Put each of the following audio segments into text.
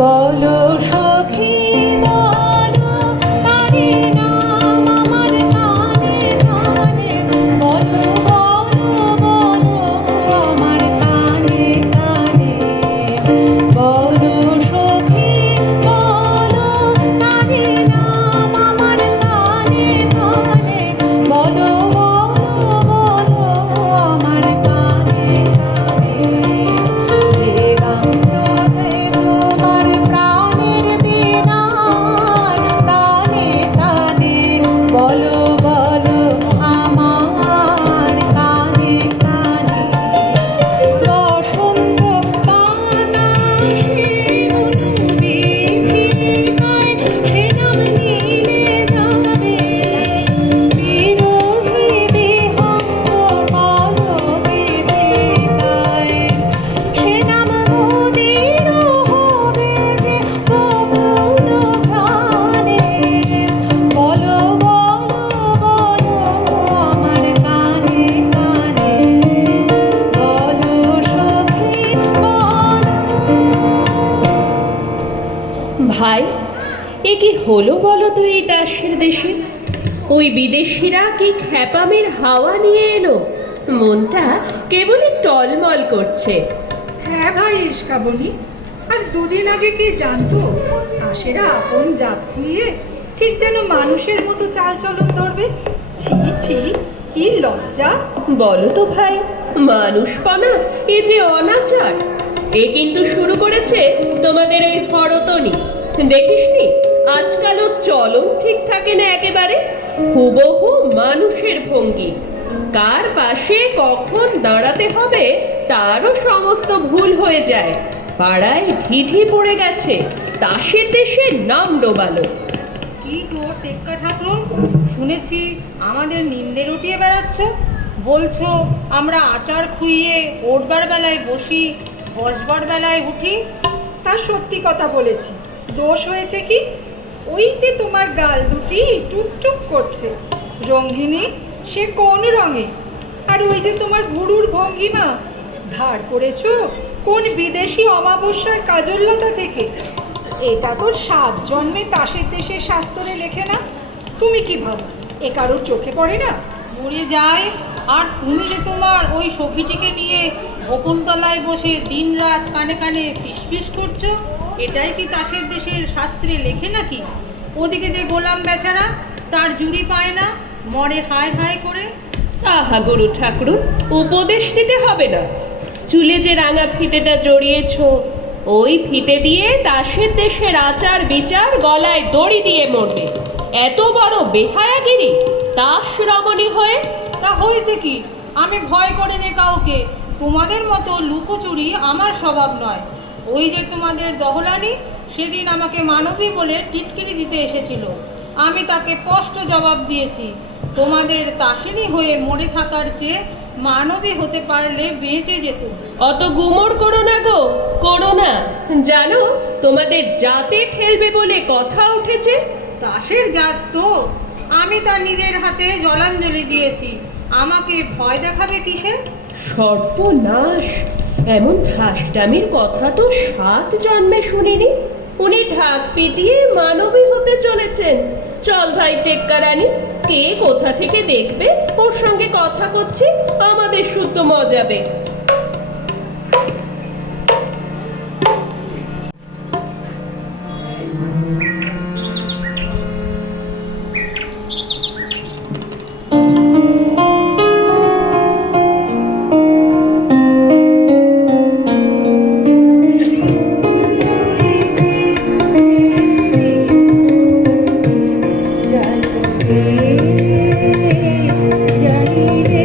বলো সখী বলো তারি নাম আমার কানে কানে, বলো বলো বলো আমার কানে কানে, বলো সখী বলো তারি নাম আমার কানে কানে, বলো বলো বলো আমার কানে কানে। যে গান বাজে তোমার প্রাণের বীণায় তানে তানে, বলো বলো আমার কানে কানে। বসন্ত বাতাসে অনুবীথিকায় সে নাম মিলে যাবে, বিরহী বিহঙ্গ কলবেদিকায় সে নাম মোদির হবে যে বকুল ঘ্রাণে, বলো বলো বলো আমার কানে কানে, বলো সখী বলো। ভাই, এ কি হলো বলো তো এই দাসের দেশে? ওই বিদেশিরা কি খ্যাপামের হাওয়া নিয়ে এলো? মনটা কেবলই টলমল করছে। হ্যাঁ ভাই ইস্কাবনি, আর দুদিন আগে কি জানতো দাসেরা আপন জাত খুইয়ে ঠিক যেন মানুষের মতো চাল চলন ধরবে। ছি ছি, কি লজ্জা! বলো তো ভাই, মানুষপনা এ যে অনাচার। এ কিন্তু শুরু করেছে তোমাদের ওই হরতনি। দেখিসনি আজকাল ও চলন ঠিক থাকে না একেবারে, হুবহু মানুষের ভঙ্গি। কার পাশে কখন দাঁড়াতে হবে তারও সমস্ত ভুল হয়ে যায়। পাড়ায় ঢিঢি পড়ে গেছে, তাসের দেশে নাম ডোবালো। কি গো টেক্কা ঠাকুর, শুনেছি আমাদের নিন্দে রটিয়ে বেড়াচ্ছ। বলছো আমরা আচার খুইয়ে ওঠবার বেলায় বসি, বসবার বেলায় উঠি। তা সত্যি কথা বলেছি। দোষ হয়েছে কি? ওই যে তোমার গাল দুটি টুকটুক করছে, রঙ্গিনী সে কোন রঙে? আর ওই যে তোমার ভুরুর ভঙ্গিমা, ধার করেছো কোন বিদেশি অমাবস্যার কাজললতা থেকে? এটা তো 7 জন্মে তাসের দেশের শাস্ত্রে লেখে না। তুমি কি ভাবো এ কারোর চোখে পড়ে না? মরে যায়। আর তুমি যে তোমার ওই সখীটিকে নিয়ে বকুলতলায় বসে দিনরাত কানে কানে ফিসফিস করছো, এটাই কি তাসের দেশের শাস্ত্রে লেখে নাকি? ওদিকে যে গোলাম বেচারা, তার জুড়ি পায় না, মরে হায় হায় করে। আহা গুরু ঠাকুর, উপদেশ দিতে হবে না। চুলে যে রাঙা ফিতেটা জড়িয়েছ, ওই ফিতে দিয়ে তাসের দেশের আচার বিচার গলায় দড়ি দিয়ে মরবে। এত বড় বেহায়াগিরি তাস রমণী হয়ে। তা হয়েছে কি? আমি ভয় করি নে কাউকে। তোমাদের মতো লুকোচুরি আমার স্বভাব নয়। ওই যে তোমাদের দহলানি সেদিন আমাকে মানবী বলে টিটকিরি দিতে এসেছিল, আমি তাকে স্পষ্ট জবাব দিয়েছি, তোমাদের তাসিনী হয়ে মরে থাকার চেয়ে মানবী হতে পারলে বেঁচে যেত। অত গুমর করো না গো, করো না। জানো তোমাদের জাতে ঠেলবে বলে কথা উঠেছে। তাসের জাত তো, আমি তার নিজের হাতে জলাঞ্জলি দিয়েছি, আমাকে ভয় দেখাবে কিসে? সর্বনাশ! এমন ঠাসটামির কথা তো 7 জন্মে শুনিনি। উনি ঢাক পিটিয়ে মানবী হতে চলেছেন। চল ভাই টেক্কা রানী, কে কোথা থেকে দেখবে ওর সঙ্গে কথা করছি, আমাদের শুদ্ধ মজাবে। জানি রে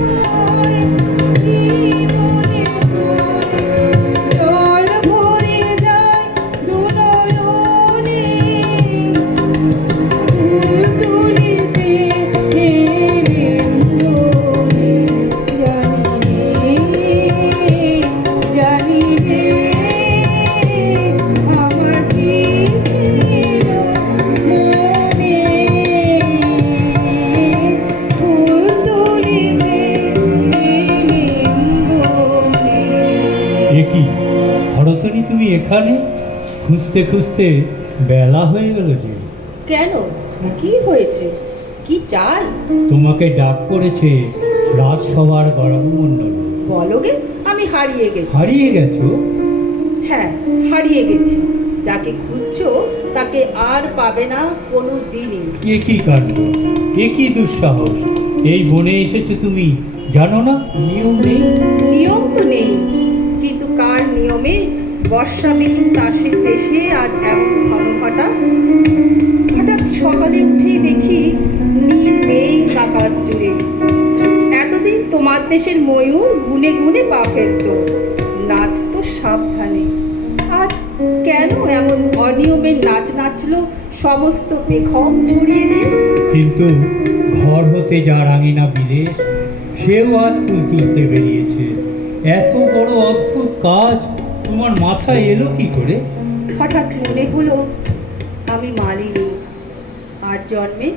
হয় কি মনে হয় জল ভরে যায় দু নয়নে ফুল তুলিতে এলেম বনে জানি রে আমার কি ছিল মনে ফুল তুলিতে এলেম বনে। এ কি হরতনী, তুমি এখানে? খুঁজতে খুঁজতে বেলা হয়ে গেল যে। কেন, কি হয়েছে, কি চাই? তোমাকে ডাক পড়েছে রাজসভার গণমণ্ডল। বলো গে, আমি হারিয়ে গেছি। হারিয়ে গেছো? হ্যাঁ, হারিয়ে গেছি। যাকে খুঁজছো তাকে আর পাবে না কোনো দিনই। এ কি কাণ্ড, এ কি দুঃসাহস! এই বনে এসেছো তুমি, জানো না নিয়ম নেই? নিয়ম তো নেই, কিন্তু কার নিয়মে বর্ষাবিহীন তাসের দেশে আজ এমন ঘন ঘটা? হঠাৎ সকালে উঠেই দেখি নীল মেঘ আকাশ জুড়ে। এতদিন তোমার দেশের ময়ূর গুনে গুনে পা ফেলত, নাচতো সাবধানে। আজ কেন এমন অনিয়মের নাচ নাচলো সমস্ত বেখম ছড়িয়ে দিয়ে? কিন্তু ঘর হতে যার আঙিনা বিদেশ, সেও আজ ফুল তুলতে বেরিয়েছে। এত বড় অদ্ভুত কাজ তোমার মাথায় এলো কি করে? হঠাৎ মনে হলো আমি মালিনী, আর জন্মে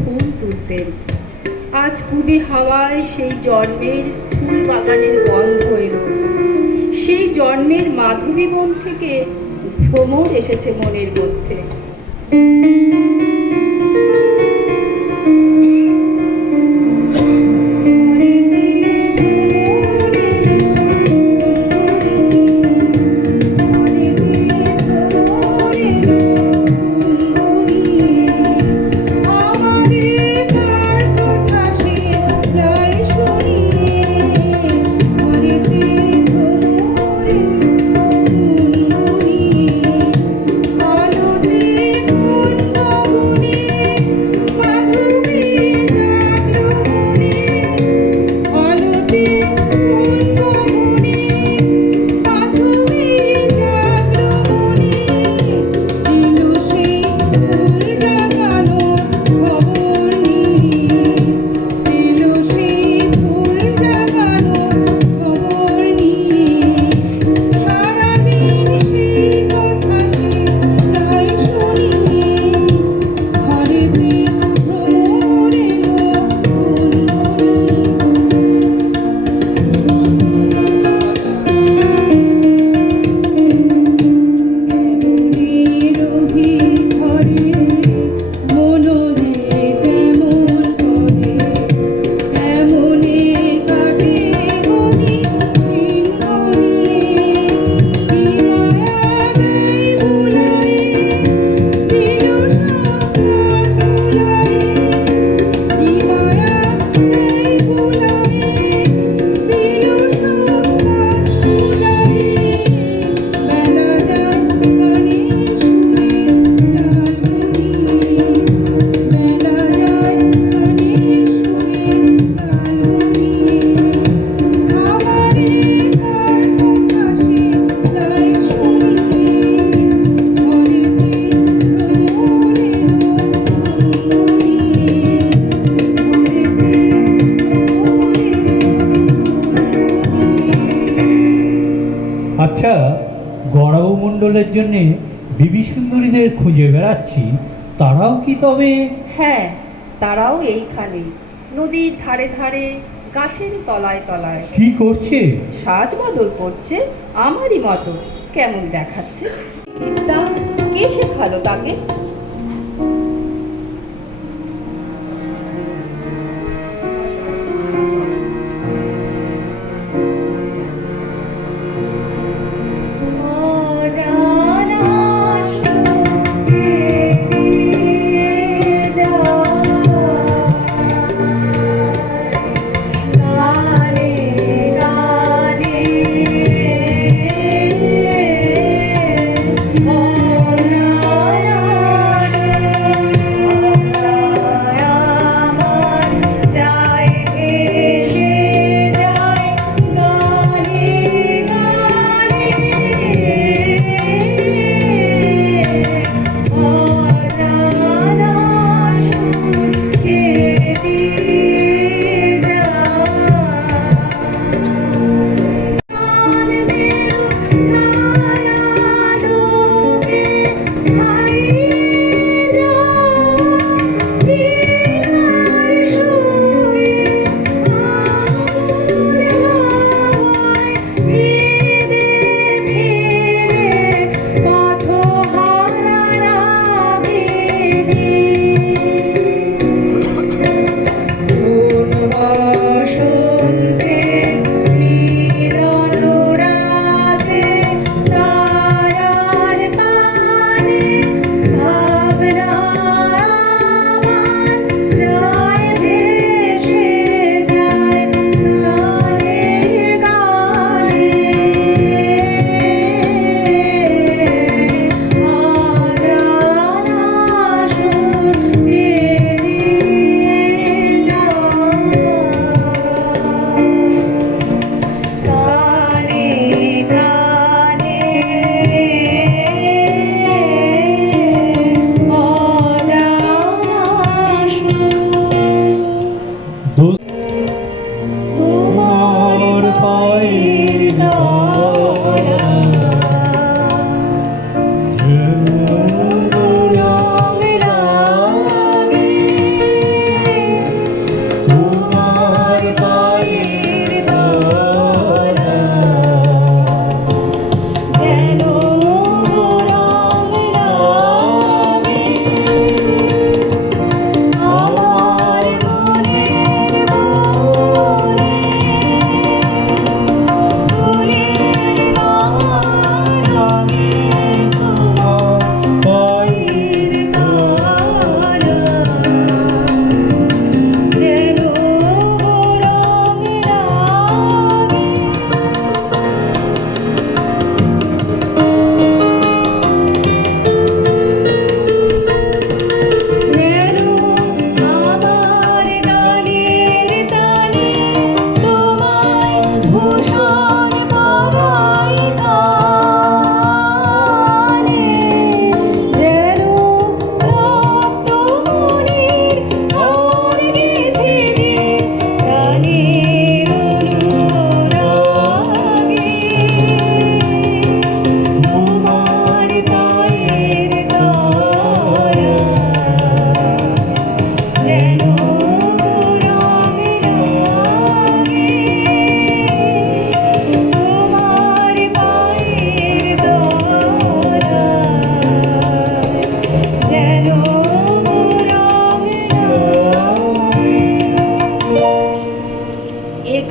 ফুল তুলতেন। আজ পূবে হাওয়ায় সেই জন্মের ফুল বাগানের গন্ধ এলো। সেই জন্মের মাধবী বন থেকে ভ্রমর এসেছে মনের মধ্যে। আচ্ছা, গণমণ্ডলের জন্যে বিবি সুন্দরীদের খুঁজে বেড়াচ্ছি, তারাও কি তবে? হ্যাঁ, তারাও এইখানে নদীর ধারে ধারে গাছের তলায় তলায়। কি করছে? সাজ বদল করছে আমারই মতো। কেমন দেখাচ্ছে? তা কে শেখালো তাকে? গানে গানে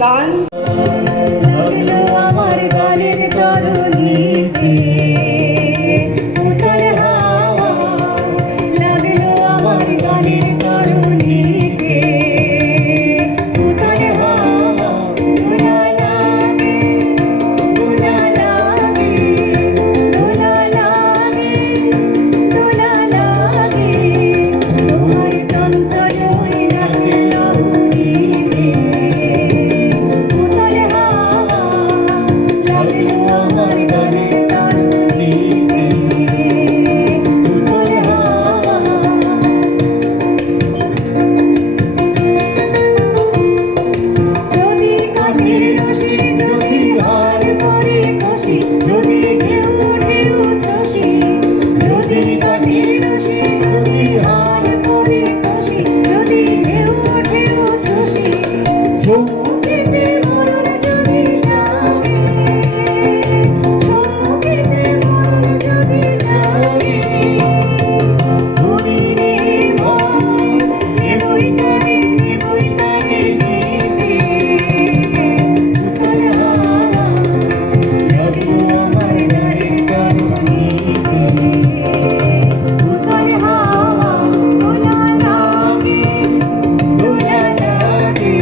গান লাগলো আমার গানের তরুণীতে উতল হাওয়া, লাগলো আমার গানের তরুণীতে উতল হাওয়া, দোলা লাগে, দোলা লাগে, দোলা লাগে, দোলা লাগে, তোমার চঞ্চল ওই নাচের লহরীতে উতল হাওয়া, লাগলো আমার গানের তরুণীতে উতল হাওয়া। যদি কাঠের রশি, যদি হার পরে কষি, যদি ঢেউ ঢেউ চষি, যদি কাঠের রশি, যদি হার পরে কষি, যদি ঢেউ ঢেউ চষি, সম্মুখেতে মরণ যদি যাবে, সম্মুখেতে মরণ যদি যাবে, হরিরে মন দেবই তারে, দেবই তারে যেতে উতল হাওয়া, লাগলো আমার গানের তরুণীতে উতল হাওয়া, দোলা লাগে, দোলা লাগে,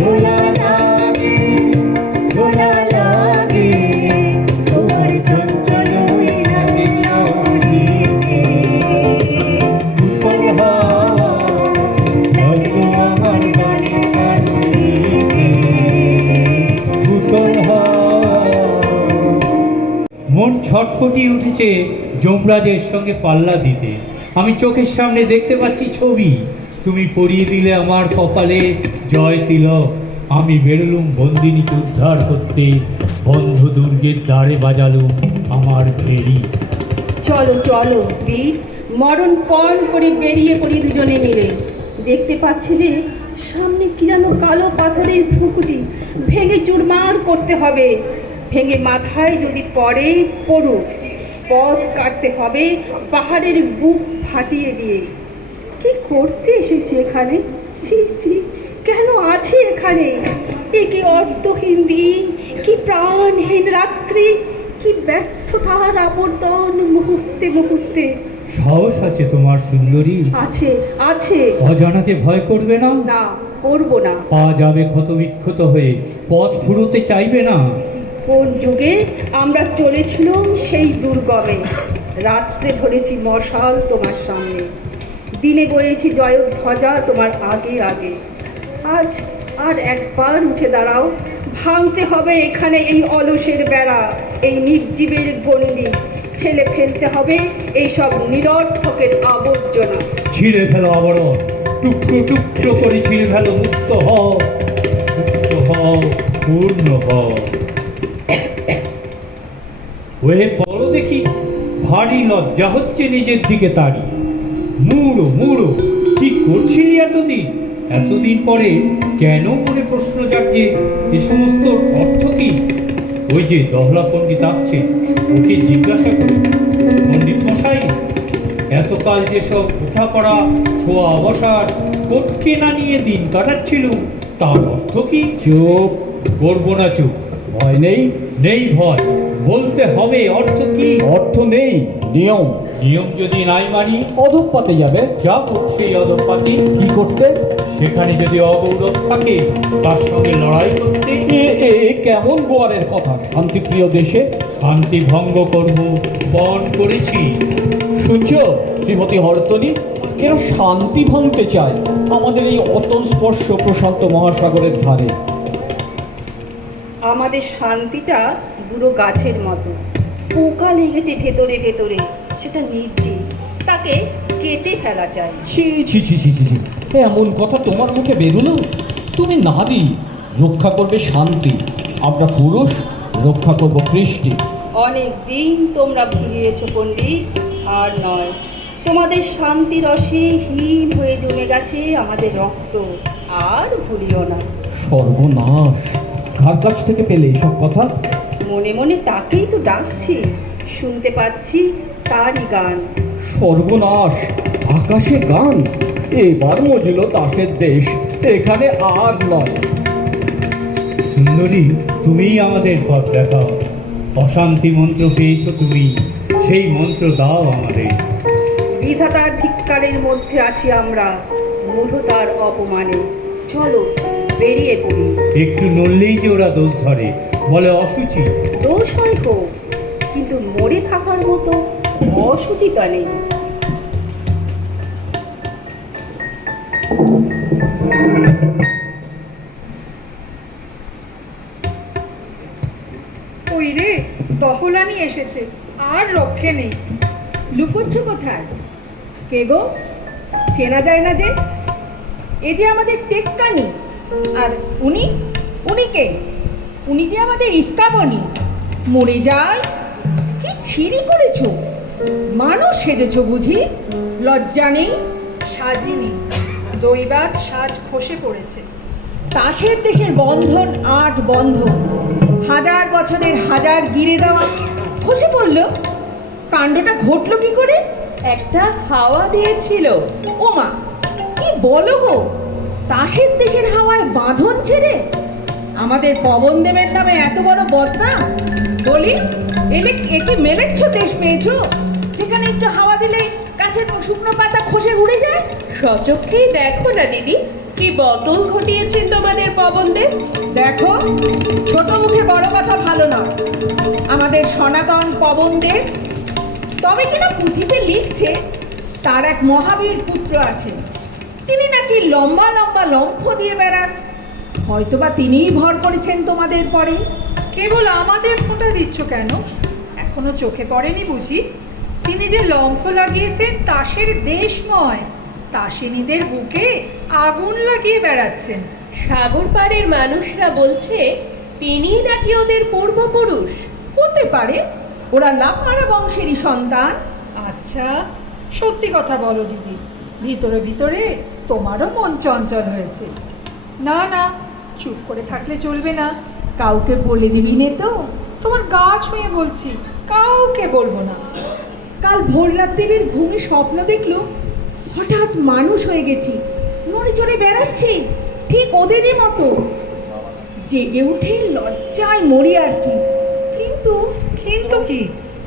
দোলা লাগে, দোলা লাগে, তোমার চঞ্চল ওই নাচের লহরীতে উতল হাওয়া, লাগলো আমার গানের তরুণীতে উতল হাওয়া। মন ছটফটিয়ে উঠেছে যমরাজের সঙ্গে পাল্লা দিতে। আমি চোখের সামনে দেখতে পাচ্ছি ছবি। তুমি পরিয়ে দিলে আমার কপালে জয় তিলক। আমি বেরোলুম বন্দিনীকে উদ্ধার করতে, বন্ধ দুর্গের দ্বারে বাজালুম আমার ফেরি। চলো চলো বীর, মরণ পণ করে বেরিয়ে পড়ি দুজনে মিলে। দেখতে পাচ্ছি যে সামনে কি যেন কালো পাথরের পুকুরি, ভেঙে চুরমার করতে হবে। ভেঙে মাথায় যদি পড়ে পড়ুক, পথ কাটতে হবে পাহাড়ের বুক ফাটিয়ে দিয়ে। কি করতে এসেছি এখানে? ছি ছি, কেন আছি এখানে? এ কি অর্থহীন দিন, কি প্রাণহীন রাত্রি, কি ব্যর্থতার আবর্তন মুহূর্তে মুহূর্তে। সাহস আছে তোমার সুন্দরী? আছে আছে, অজানাকে ভয় করবে না? না করবো না। পা যাবে ক্ষতবিক্ষত হয়ে, পথ ফুরোতে চাইবে না। কোন যুগে আমরা চলেছিলাম সেই দুর্গমে, রাত্রে ধরেছি মশাল তোমার সামনে, দিনে বয়েছি জয়ধ্বজা তোমার আগে আগে। আজ আর একবার উঠে দাঁড়াও, ভাঙতে হবে এখানে এই অলসের বেড়া, এই নির্জীবের গণ্ডি, ছেলে ফেলতে হবে এইসব নিরর্থকের আবর্জনা। ছিঁড়ে ফেলো আবরণ, টুকরো টুকরো করে ছিঁড়ে ফেলো। মুক্ত হও, মুক্ত হও, পূর্ণ হও। ওহে পড়ো দেখি, ভারী লজ্জা হচ্ছে নিজের দিকে তারি। মুড়ো মুড়ো, কি করছিলি এতদিন? এতদিন পরে কেন মনে প্রশ্ন জাগছে, এ সমস্ত অর্থ কি? ওই যে দহলা পণ্ডিত আসছে, ওকে জিজ্ঞাসা করো। পণ্ডিত মশাই, এতকাল যেসব উঠা পড়া শোয়া অবসর কোটকে না নিয়ে দিন কাটাচ্ছিল, তার অর্থ কি? চুপ করবো না, চুপ। ভয় নেই? নেই ভয়, বলতে হবে অর্থ কি? অর্থ নেই, নিয়ম। নিয়ম যদি নাই মানি, অধঃপাতে যাবে। যাব সেই অধপাতি। কি করতে? সেখানে যদি অগৌরব থাকে, তার সঙ্গে লড়াই করতে। এ এ কেমন গোয়ারের কথা? শান্তিপ্রিয় দেশে শান্তি ভঙ্গ করব পণ করেছি। শুনছ শ্রীমতী হরতনী, এরা শান্তি ভাঙতে চায় আমাদের এই অতল স্পর্শ প্রশান্ত মহাসাগরের ধারে। আমাদের শান্তিটা বুড়ো গাছের মতো, পোকা লেগেছে ভেতরে ভেতরে, সেটা নির্জীব, তাকে কেটে ফেলা চাই। ছি ছি ছি ছি ছি ছি, এমন কথা তোমার মুখে বেরোলো? তুমি নারী, রক্ষা করবে শান্তি, আমরা পুরুষ, রক্ষা করব কৃষ্টি। অনেক দিন তোমরা ভুলিয়েছ পণ্ডিত, আর নয়। তোমাদের শান্তি রসে হিম হয়ে জমে গেছে আমাদের রক্ত, আর ভুলিও না। সর্বনাশ, কার কাছ থেকে পেলে এসব কথা? মনে মনে তাকেই তো ডাকছি, শুনতে পাচ্ছি তারই গান। সর্বনাশ, আকাশে গান! এবার মজিল দাসের দেশ, এখানে আর নয়। সুন্দরী, তুমিই আমাদের পথ দেখাও। অশান্তি মন্ত্র পেয়েছো তুমি, সেই মন্ত্র দাও আমাদের। বিধাতার ধিক্কারের মধ্যে আছি আমরা, মূঢ়তার অপমানে। চলো বেরিয়ে পড়ি। একটু নড়লেই যে ওরা দোষ ধরে, বলে অসুচি। দোষ হয় হোক, কিন্তু মরে থাকার মতো অসুচিতা নেই। ওই রে, দহলানি এসেছে, আর রক্ষে নেই। লুকোচ্ছ কোথায়? কে গো? চেনা যায় না যে? এ যে আমাদের টেক্কানি। আর উনি উনি কে? উনি যে আমাদের ইস্কাবনি। মরে যায়। কি ছিঁড়ি করেছো? মানুষ সেজেছো বুঝি? লজ্জা নেই? সাজিনি, দৈবাত সাজ খসে পড়েছে। তাসের দেশের বন্ধন ৮ বন্ধন, হাজার বছরের হাজার গিরে দেওয়া খসে পড়লো। কাণ্ডটা ঘটলো কি করে? একটা হাওয়া দিয়েছিল। ওমা, কি বলো গো? তাসের দেশের হাওয়ায় বাঁধন ছেড়ে আমাদের পবনদেবের নামে এত বড় বদনাম? বলি, একে মেলেচ্ছ দেশ পেয়েছো, যেখানে একটু হাওয়া দিলেই গাছের শুকনো পাতা খসে উড়ে যায়? সচক্ষেই দেখো না দিদি, কি বদল ঘটিয়েছেন তোমাদের পবনদেব। দেখো, ছোট মুখে বড় কথা ভালো নয়। আমাদের সনাতন পবনদেব, তবে কিনা পুঁথিতে লিখছে তার এক মহাবীর পুত্র আছে, তিনি নাকি লম্বা লম্বা লম্ফ দিয়ে বেড়ান। হয়তোবা তিনিই ভর করেছেন তোমাদের পরে। কেবল আমাদের ফোঁটা দিচ্ছ কেন? এখনো চোখে পড়েনি বুঝি? তিনি যে লম্ফ লাগিয়েছেন তাসের দেশময়, তাসিনীদের বুকে আগুন লাগিয়ে বেড়াচ্ছেন। সাগর পাড়ের মানুষরা বলছে তিনি নাকি ওদের পূর্বপুরুষ। হতে পারে, ওরা লাফারা বংশেরই সন্তান। আচ্ছা, সত্যি কথা বলো দিদি, ভিতরে ভিতরে তোমারও মন চঞ্চল হয়েছে। না না, চুপ করে থাকলে চলবে না। কাউকে বলে দিবি নে তো? তোমার গা ছুঁয়ে বলছি, কাউকে বলবো না। কাল ভোর রাত্রির ঘুমে স্বপ্ন দেখলো হঠাৎ মানুষ হয়ে গেছি, নড়ে চড়ে বেড়াচ্ছি, ঠিক ওদেরই মতো। জেগে উঠে লজ্জায় মরি আর কি। কিন্তু কিন্তু কি?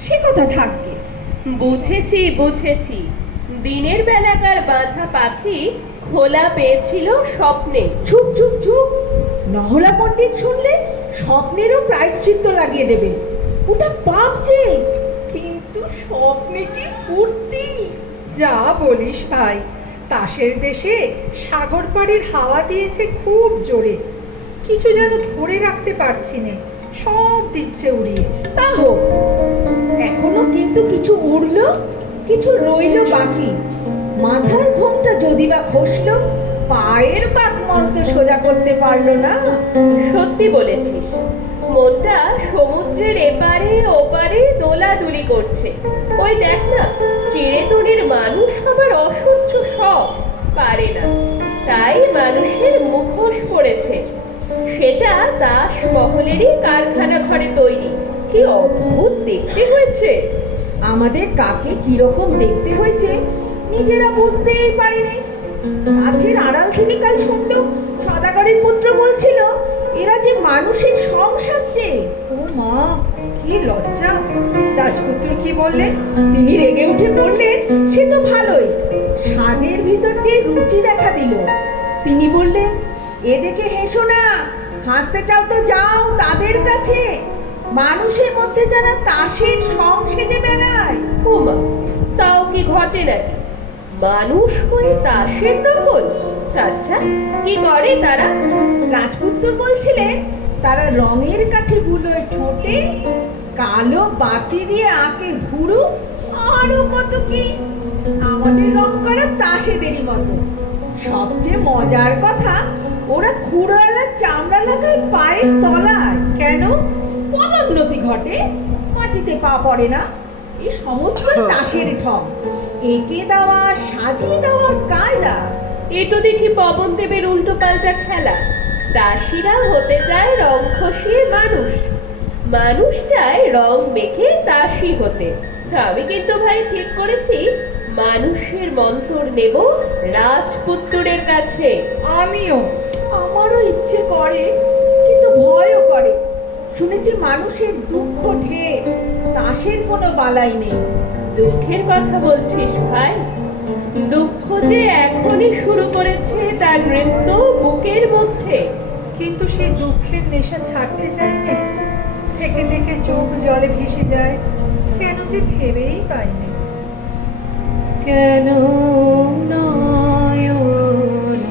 সে কথা থাকবে। বুঝেছি বুঝেছি, দিনের বেলাকার বাঁধা পাখি খোলা পেয়েছিল স্বপ্নে। চুপ চুপ চুপ, নহলা পণ্ডিত শুনলে স্বপ্নেরও প্রায়শ্চিত্ত লাগিয়ে দেবে। ওটা পাপ যে, কিন্তু স্বপ্নে কি ফুর্তি! যা বলিস ভাই, তাসের দেশে সাগর পাড়ের হাওয়া দিয়েছে খুব জোরে, কিছু যেন ধরে রাখতে পারছি না, সব দিচ্ছে উড়িয়ে। তা হোক, এখনো কিন্তু কিছু উড়লো, কিছু রইলো বাকি। মাথার ঘোমটা যদি বা খসলো, পায়ের পাকমল তো সোজা করতে পারলো না। সত্যি বলেছিস, মনটা সমুদ্রের এপারে ওপারে দোলাদুলি করছে। ওই দেখ না, চিড়েতনির মানুষ আবার অসহ্য সব পারে না, তাই মানুষের মুখোশ পড়েছে। সেটা দাস মহলেরই কারখানা ঘরে তৈরি। কি অদ্ভুত দেখতে হয়েছে! আমাদের কাকে কিরকম দেখতে হয়েছে নিজেরা বুঝতেই পারিনি। গাছের আড়াল থেকে কাল শুনলো সদাগরের পুত্র বলছিল এরা যে মানুষের সংসার। ও মা, কি লজ্জা! রাজপুত্র কি বললেন? তিনি রেগে উঠে বললেন সে তো ভালোই, সাজের ভিতর দিয়ে রুচি দেখা দিল। তিনি বললেন, এ দেখে হেসো না, হাসতে চাও তো যাও তাদের কাছে, মানুষের মধ্যে যারা তাসের সং সেজে বেড়ায়। ওমা, তাও কি ঘটে নাকি? মানুষ হয়ে তাসের নকল? আচ্ছা, কি করে তারা? রাজপুত্র বলছিলেন তারা রঙের কাঠি বুলোয় ঠোঁটে, কালো বাতি দিয়ে আঁকে ঘুরু, আরো কত কি। আমাদের রং করা তাসেদেরই মতো। সবচেয়ে মজার কথা, ওরা খুঁড়োয়ালা চামড়া লাগায় পায়ের তলায়। কেন? পদোন্নতি ঘটে, মাটিতে পা পড়ে না। এই সমস্ত তাসের ঢং, এঁকে দেওয়া সাজিয়ে দেওয়ার কায়দা। এ তো দেখি পবনদেবের উল্টো পাল্টা খেলা। দাসীরা হতে চায় রং খসিয়ে মানুষ, মানুষ চায় রং মেখে দাসী হতে। আমি কিন্তু ভাই ঠিক করেছি, মানুষের মন্তর নেব রাজপুত্রের কাছে। আমিও। আমারও ইচ্ছে করে, কিন্তু ভয়ও শুনেছি মানুষের দুঃখ ঢের, তাসের কোনো বালাই নেই। দুঃখের কথা বলছিস ভাই? দুঃখ যে এখনই শুরু করেছে তার নৃত্য বুকের মধ্যে। কিন্তু সেই দুঃখের নেশা ছাড়তে চাই না, থেকে থেকে চোখ জলে ভেসে যায়, কেন যে ভেবেই পাইনি। কেন নয়ন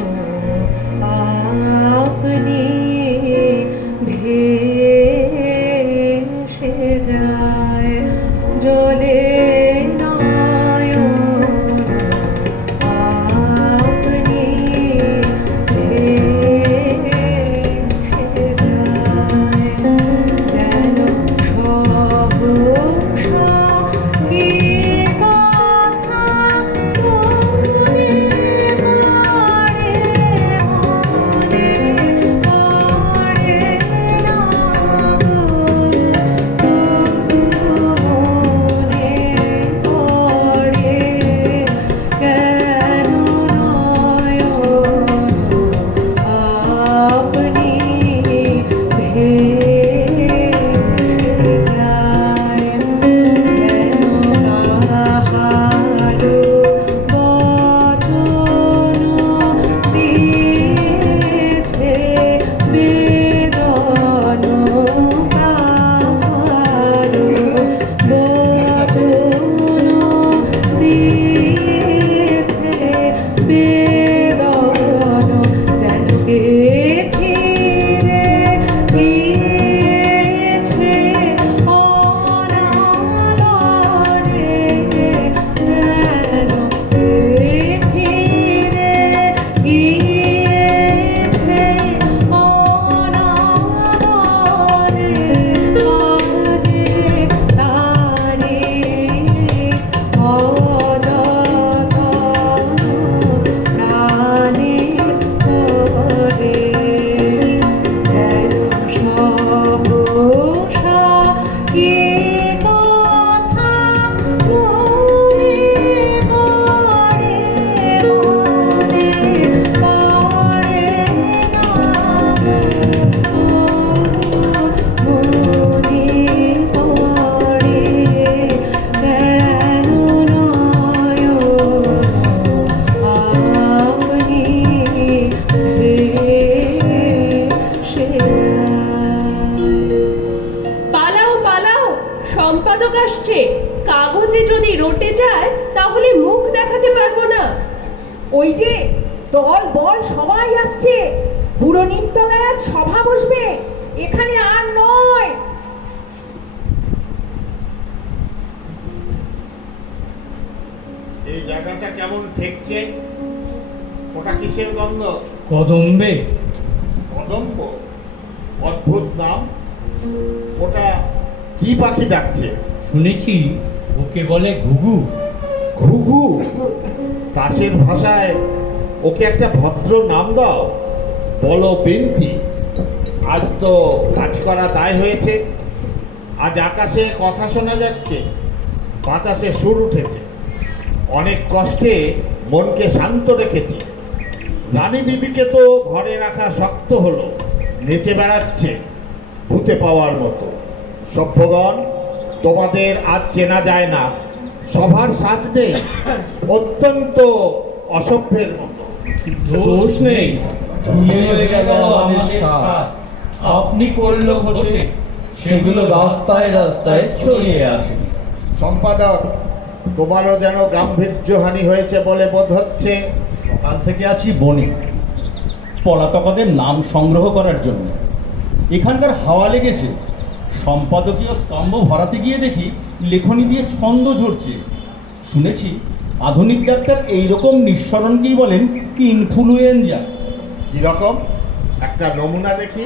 আপনি ভেসে যায়, জলে নয়ন আপনি ভেসে যায়, যেন সহসা কি কথা মনে পড়ে, মনে পড়ে না গো, মনে পড়ে কেন নয়ন আপনি ভেসে যায়, যেন কাহারো বচন দিয়েছে বেদন, কাহারো বচন দিয়েছে বেদন, যেন কে ফিরে গিয়েছে অনাদরে, যেন কে ফিরে গিয়েছে অনাদরে, মাঝে তারে অযতন প্রাণে করে, যেন সহসা কি কথা মনে পড়ে, মনে পড়ে না গো, মনে পড়ে কেন নয়ন আপনি ভেসে যায়। পালাও পালাও, সম্পাদক আসছে। কাগজে যদি রটে যায় তাহলে মুখ দেখাতে পারবো না। ওই যে দল বল সবাই আসছে, বুড়ো নিমতলায় আজ সভা বসবে, এখানে আর নয়। এই জায়গাটা কেমন ঠেকছে? ওটা কিসের গন্ধ? কদম্বে। কদম্ব? অদ্ভুত নাম। ওটা কি পাখি ডাকছে? শুনেছি ওকে বলে ঘুঘু। ঘুঘু? তাসের ভাষায় ওকে একটা ভদ্র নাম দাও, বলো বিন্তি। আজ তো কাজ করা দায় হয়েছে, আজ আকাশে কথা শোনা যাচ্ছে, বাতাসে সুর উঠেছে, অনেক কষ্টে মনকে শান্ত রেখেছি। রানী বিবিকে তো ঘরে রাখা শক্ত হলো, নেচে বেড়াচ্ছে ভূতে পাওয়ার মতো। সভ্যগণ, তোমাদের আজ চেনা যায় না, সভার সাজ নেই, অত্যন্ত অসভ্যের মতো। দোষ নেই, ধুয়ে হয়ে গেল আমাদের সাজ। আপনি করলো বসে সেগুলো রাস্তায় রাস্তায় ছড়িয়ে আছে। সম্পাদক, তোমারও যেন গাম্ভীর্যহানি হয়েছে বলে বোধ হচ্ছে। সকাল থেকে আছি বনে, পলাতকাদের নাম সংগ্রহ করার জন্য। এখানকার হাওয়া লেগেছে, সম্পাদকীয় স্তম্ভ ভরাতে গিয়ে দেখি লেখনী দিয়ে ছন্দ ঝরছে। শুনেছি আধুনিক ডাক্তার এইরকম নিঃসরণকেই বলেন ইনফ্লুয়েঞ্জা। কিরকম? একটা নমুনা দেখি।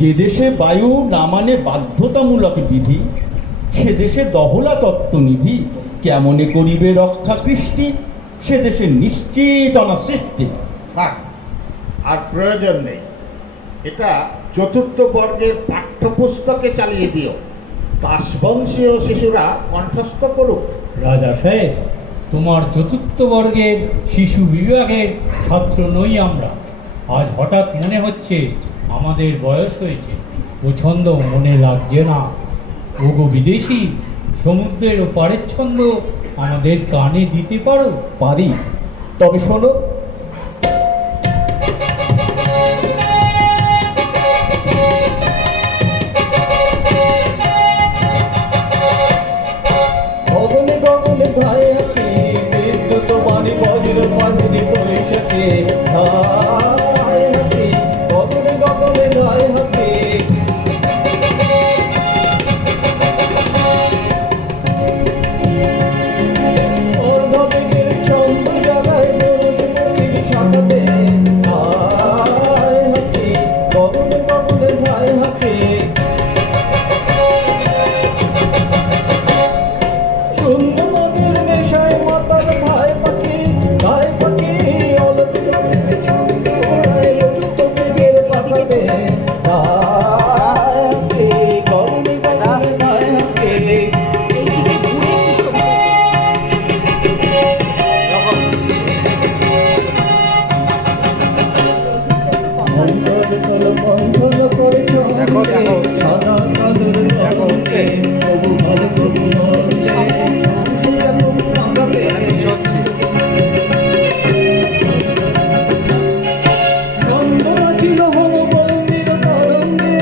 যে দেশে বায়ু না মানে বাধ্যতামূলক বিধি, সে দেশে দহলা তত্ত্বনিধি, কেমনে করিবে রক্ষা কৃষ্টি, সে দেশে নিশ্চিত অনাসৃষ্টি। থাক, আর প্রয়োজন নেই। এটা চতুর্থ বর্গের পাঠ্যপুস্তকে চালিয়ে দিও, দাসবংশীয় শিশুরা কণ্ঠস্থ করুক। রাজা সাহেব, তোমার চতুর্থ বর্গের শিশু বিভাগের ছাত্র নই আমরা। আজ হঠাৎ মনে হচ্ছে আমাদের বয়স হয়েছে। ও ছন্দ মনে লাগছে না। ওগো বিদেশি, সমুদ্রের ওপারের ছন্দ আমাদের কানে দিতে পারো? পারি, তবে শোনো। গগনে গগনে ধায় হাতে বিদ্যুৎ বাণী বজ্র পানি বৈশাখে ধায় হাতে, গগনে গগনে ধায় হাতে। অর্ধবেগের ছন্দ জাগায় বনস্পতির শাখাতে ধায় হাতে, গগনে গগনে ধায় হাতে। শূন্য নদীর নেশায় মাতার ধায় পাখি, ধায় পাখি অলক ছন্দ ওড়ায় লুপ্ত বেগের পাতাতে ধায় হাতে, গগনে গগনে ধায় হাতে। মন্থন খোলো, মন্থন করে চলে, সাদা কালোর রঙে, তবু ভালো তবু মনে, সংশয় এখন ভাঙাবে। ছন্দ নাচিল হল বন্দির তরঙ্গে,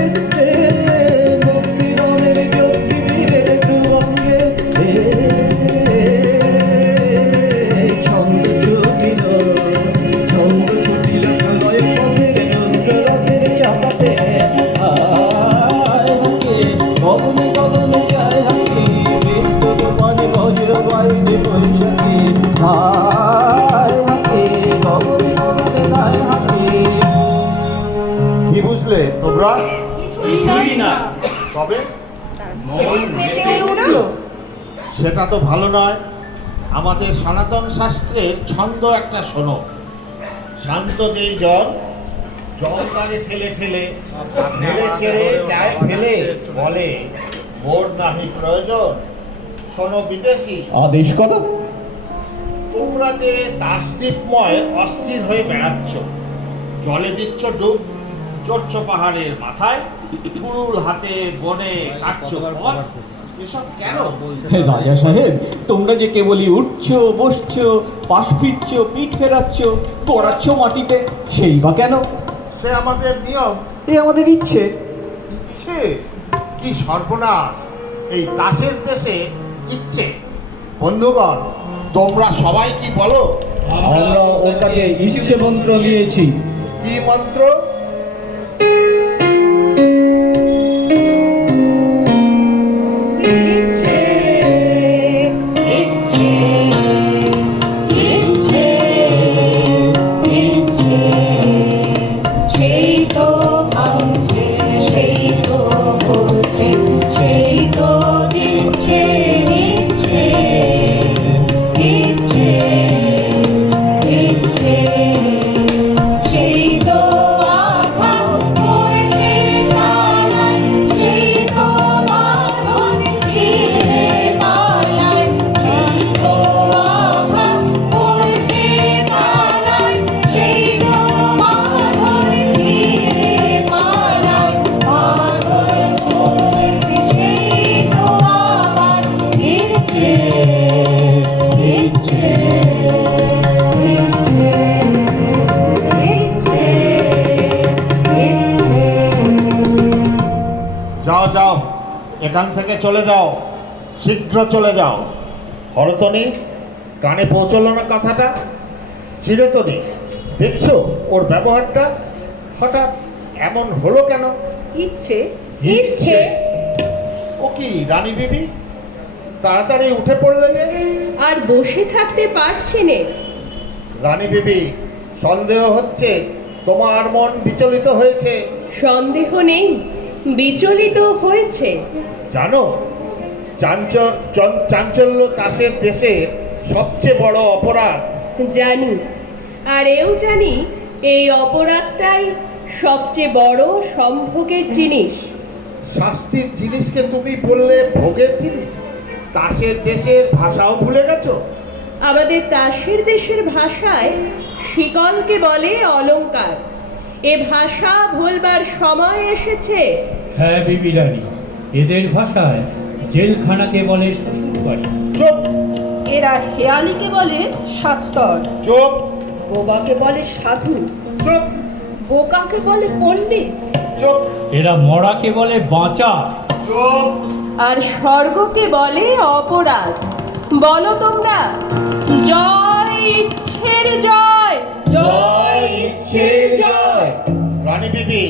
ভক্তি রঙের জ্যোতি বীরের দুরঙ্গে। ছন্দ ছুটিল, ছন্দ ছুটিল প্রলয় পথের রুদ্ররথের চাপাতে আয় হাতে, গগনে গগনে যায় হাতে, বিদ্যুৎ বাণী বজ্র বায়ুতে বৈশাখী আয় হাতে, গগনে গগনে যায় হাতে। কি বুঝলে তোমরা? কিছুই না। তবে মেতে উড়ো। সেটা তো ভালো নয়। আমাদের সনাতন শাস্ত্রের ছন্দ একটা শোনো। শান্ত যেই জল, জল তারে ঠেলে ঠেলে নেড়ে চেড়ে যায় ফেলে, বলে মোর নাহি প্রয়োজন। শোনো বিদেশি, আদেশ করো। তোমরা যে দাসদ্বীপময় অস্থির হয়ে বেড়াচ্ছ, জলে দিচ্ছ ডুব, চড়ছ পাহাড়ের মাথায়, কুড়ুল হাতে বনে কাটছ পথ, এসব কেন? রাজা সাহেব, তোমরা যে কেবলই উঠছো, বসছো, পাশ ফিরছ, পিঠ ফেরাচ্ছ, পড়াচ্ছ মাটিতে, সেই বা কেন? সে আমাদের নিয়ম। এ আমাদের ইচ্ছে। ইচ্ছে? কি সর্বনাশ! এই দাসের দেশে ইচ্ছে! বন্ধুগণ, তোমরা সবাই কি বলো? আমরা ওর কাছে ইচ্ছে মন্ত্র নিয়েছি। কি মন্ত্র? ইচ্ছে ইচ্ছে ইচ্ছে ইচ্ছে সেই তো ভাঙছে, সেই তো বলছে, সেই তো দিচ্ছে ইচ্ছে ইচ্ছে ইচ্ছে সেই তো আঘাত করেছে তারায়, সেই তো বাঁধন ছিঁড়ে পালায়, সেই তো আঘাত করেছে তারায়, সেই তো বাঁধন ছিঁড়ে পালায়, পাগল করেছে সেই তো আবার ফিরছে ইচ্ছে ইচ্ছে ইচ্ছে ইচ্ছে। যাও যাও, এখান থেকে চলে যাও, শীঘ্র চলে যাও। হরতনি, কানে পৌঁছলো না কথাটা? চিরতনি, দেখছো ওর ব্যবহারটা হঠাৎ এমন হলো কেন? ইচ্ছে ইচ্ছে ও কি রানী বিবি, তাড়াতাড়ি উঠে পড়লে যে? আর বসে থাকতে পারছি নে। রানী বিবি, সন্দেহ হচ্ছে তোমার মন বিচলিত হয়েছে। সন্দেহ নেই, বিচলিত হয়েছে। জানো, চাঞ্চল্য দাসের দেশে সবচেয়ে বড় অপরাধ। জানি, আর এও জানি এই অপরাধটাই সবচেয়ে বড় সম্ভোগের জিনিস। শাস্তির জিনিসকে তুমি বললে ভোগের জিনিস। দাসের দেশের ভাষাও ভুলে গেছো? আমাদের তাসের দেশের ভাষায় শিকলকে বলে অলংকার। এ ভাষা ভুলবার সময় এসেছে। হ্যাঁ বিবি রানী, এদের ভাষায় জেলখানাকে বলে শ্বশুর বাড়ি। চুপ এরা হেয়ালিকে বলে শাস্তর, চুপ বোবাকে বলে সাধু, চুপ বোকাকে বলে পণ্ডিত, চুপ এরা মরাকে বলে বাঁচা। চুপ আর স্বর্গকে বলে অপরাধ। বলো তোমরা, জয় ইচ্ছের জয়। জয় ইচ্ছের জয়। রানী বিবি,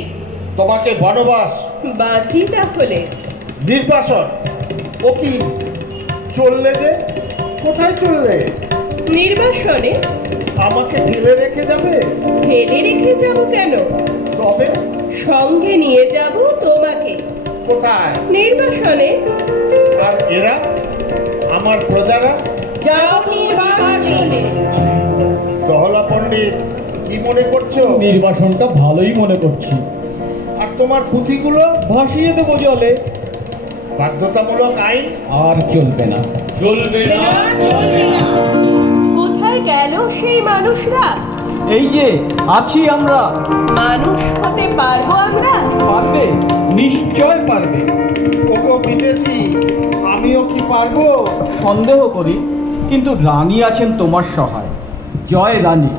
তোমাকে বনবাস, বাঁচি তাহলে। নির্বাসন। ও কি চললে যে? কোথায় চললে? নির্বাসনে? আমাকে ফেলে রেখে যাবে? ফেলে রেখে যাব কেন? তবে সঙ্গে নিয়ে যাব তোমাকে। কোথায়? নির্বাসনে। আর এরা আমার প্রজারা? যাব নির্বাসনে। দহলা পণ্ডিত, কি মনে করছো? নির্বাসনটা ভালোই মনে করছি। আর তোমার পুঁথিগুলো? ভাসিয়ে দেবো জলে। বাধ্যতামূলক আইন আর চলবে না। চলবে না, চলবে না। কোথায় গেল সেই মানুষরা? এই যে আছি আমরা। মানুষ হতে পারবো আমরা? পারবে, নিশ্চয় পারবে। ওকে বিদেশি, আমিও কি পারবো? সন্দেহ করি, কিন্তু রানী আছেন তোমার সহায়। জয় রানী।